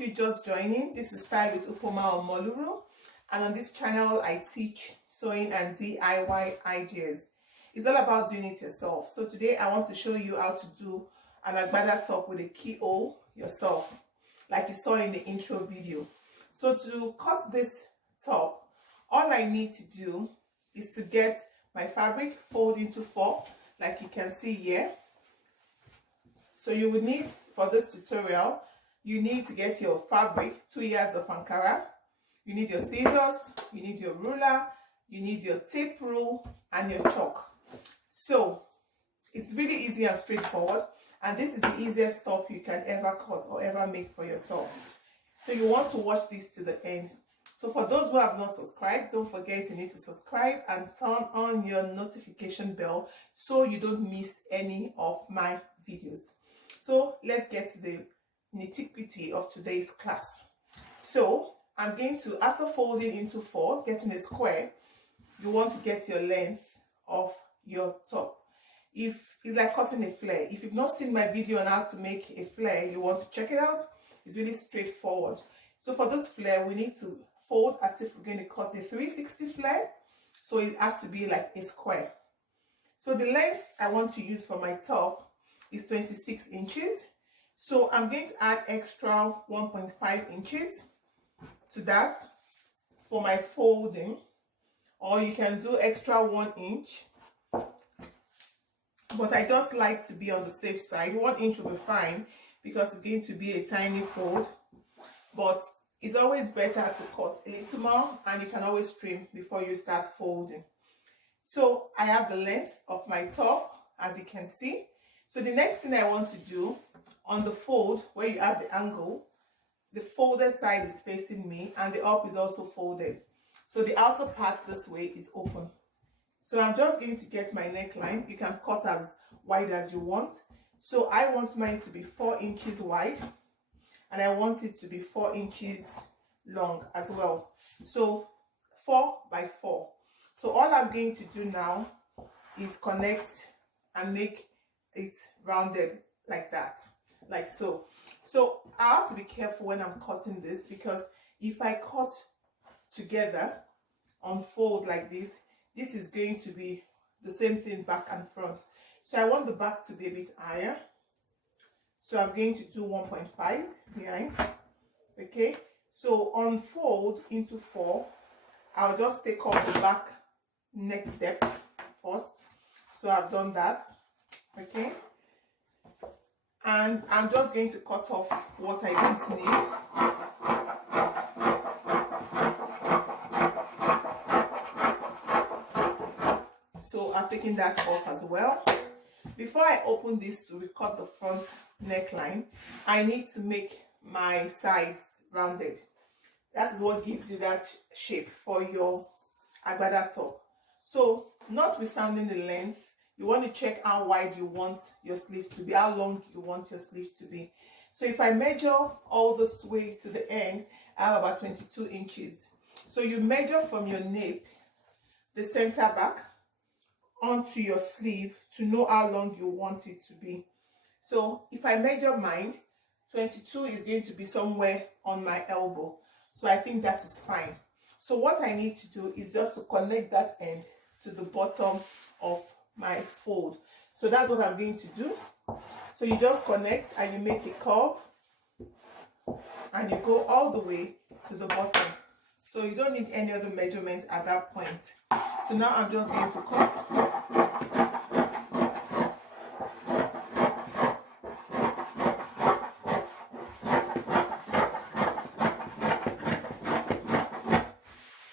of you just joining, this is Style with Ufoma Omoluru, and on this channel I teach sewing and DIY ideas. It's all about doing it yourself. So today I want to show you how to do an agbada top with a keyhole yourself, like you saw in the intro video. So to cut this top, all I need to do is to get my fabric, fold into 4, like you can see here. So you would need, for this tutorial, you need to get your fabric, 2 yards of ankara, you need your scissors, you need your ruler, you need your tape rule, and your chalk. So it's really easy and straightforward, and this is the easiest top you can ever cut or ever make for yourself. So you want to watch this to the end. So for those who have not subscribed, don't forget you need to subscribe and turn on your notification bell so you don't miss any of my videos. So let's get to the nitty-gritty of today's class. So I'm going to, after folding into 4, getting a square, you want to get your length of your top. If it's like cutting a flare, if you've not seen my video on how to make a flare, you want to check it out. It's really straightforward. So for this flare, we need to fold as if we're going to cut a 360 flare, so it has to be like a square. So the length I want to use for my top is 26 inches. So I'm going to add extra 1.5 inches to that for my folding, or you can do extra 1 inch, but I just like to be on the safe side. 1 inch will be fine because it's going to be a tiny fold, but it's always better to cut a little more, and you can always trim before you start folding. So I have the length of my top, as you can see. So the next thing I want to do, on the fold where you have the angle, the folded side is facing me and the up is also folded. So the outer part this way is open. So I'm just going to get my neckline. You can cut as wide as you want. So I want mine to be 4 inches wide, and I want it to be 4 inches long as well. So 4 by 4. So all I'm going to do now is connect and make it rounded like that, like so. So I have to be careful when I'm cutting this, because if I cut together on fold like this, this is going to be the same thing back and front. So I want the back to be a bit higher. So I'm going to do 1.5 behind. Okay, so on fold into 4, I'll just take off the back neck depth first. So I've done that. Okay, and I'm just going to cut off what I don't need. So I've taken that off as well. Before I open this to recut the front neckline, I need to make my sides rounded. That is what gives you that shape for your agbada top. So notwithstanding the length, you want to check how wide you want your sleeve to be, how long you want your sleeve to be. So if I measure all this way to the end, I have about 22 inches. So you measure from your nape, the center back, onto your sleeve to know how long you want it to be. So if I measure mine, 22 is going to be somewhere on my elbow. So I think that is fine. So what I need to do is just to connect that end to the bottom of my fold. So that's what I'm going to do. So you just connect and you make a curve and you go all the way to the bottom. So you don't need any other measurements at that point. So now I'm just going to cut.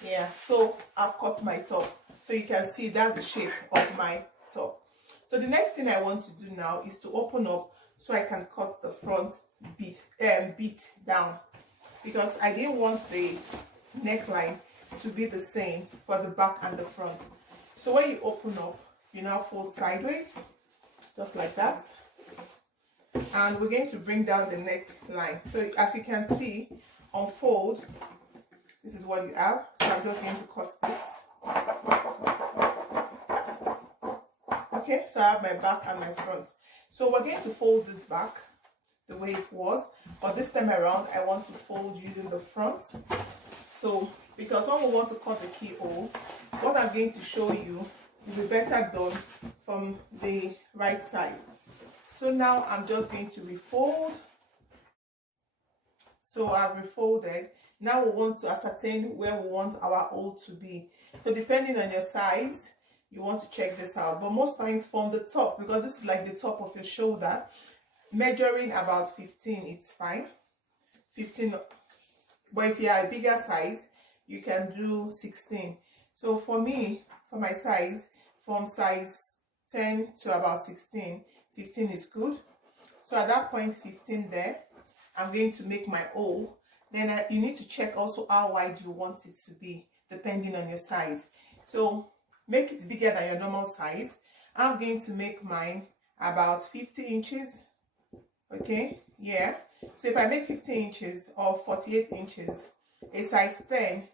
Yeah, so I've cut my top. So you can see that's the shape of my top. So the next thing I want to do now is to open up so I can cut the front bit down, because I didn't want the neckline to be the same for the back and the front. So when you open up, you now fold sideways, just like that. And we're going to bring down the neckline. So as you can see, on fold, this is what you have. So I'm just going to cut this. Okay, so I have my back and my front. So we're going to fold this back the way it was, but this time around I want to fold using the front. So because when we want to cut the keyhole, what I'm going to show you will be better done from the right side. So now I'm just going to refold. So I've refolded. Now we want to ascertain where we want our hole to be. So depending on your size, you want to check this out. But most times from the top, because this is like the top of your shoulder, measuring about 15, it's fine. 15. But if you are a bigger size, you can do 16. So for me, for my size, from size 10 to about 16, 15 is good. So at that point, 15 there, I'm going to make my hole. Then you need to check also how wide you want it to be, depending on your size. So make it bigger than your normal size. I'm going to make mine about 50 inches. Okay, yeah. So if I make 50 inches or 48 inches, a size 10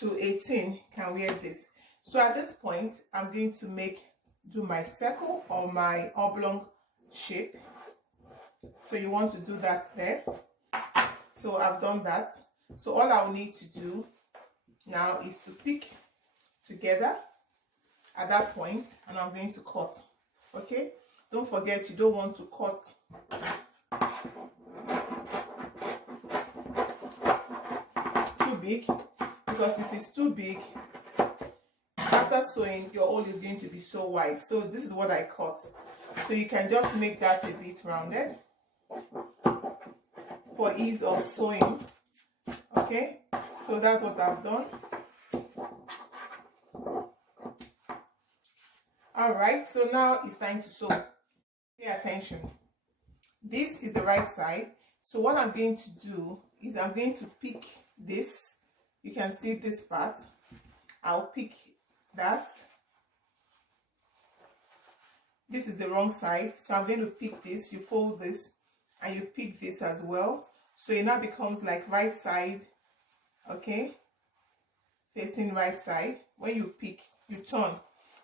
to 18 can wear this. So at this point, I'm going to do my circle or my oblong shape. So you want to do that there. So I've done that. So all I'll need to do now is to pick together at that point, and I'm going to cut. Okay, don't forget, you don't want to cut too big, because if it's too big, after sewing, your hole is going to be so wide. So this is what I cut. So you can just make that a bit rounded for ease of sewing. Okay, so that's what I've done. All right, so now it's time to sew. Pay attention. This is the right side. So what I'm going to do is I'm going to pick this. You can see this part. I'll pick that. This is the wrong side, so I'm going to pick this. You fold this and you pick this as well. So it now becomes like right side, okay, facing right side. When you pick, you turn.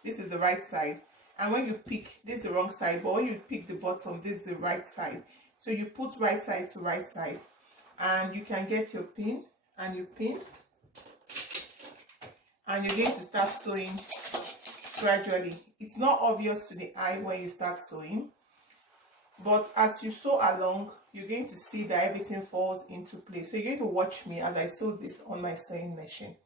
This is the right side. And when you pick, this is the wrong side, but when you pick the bottom, this is the right side. So you put right side to right side, and you can get your pin, and you pin, and you're going to start sewing gradually. It's not obvious to the eye when you start sewing, but as you sew along, you're going to see that everything falls into place. So you're going to watch me as I sew this on my sewing machine.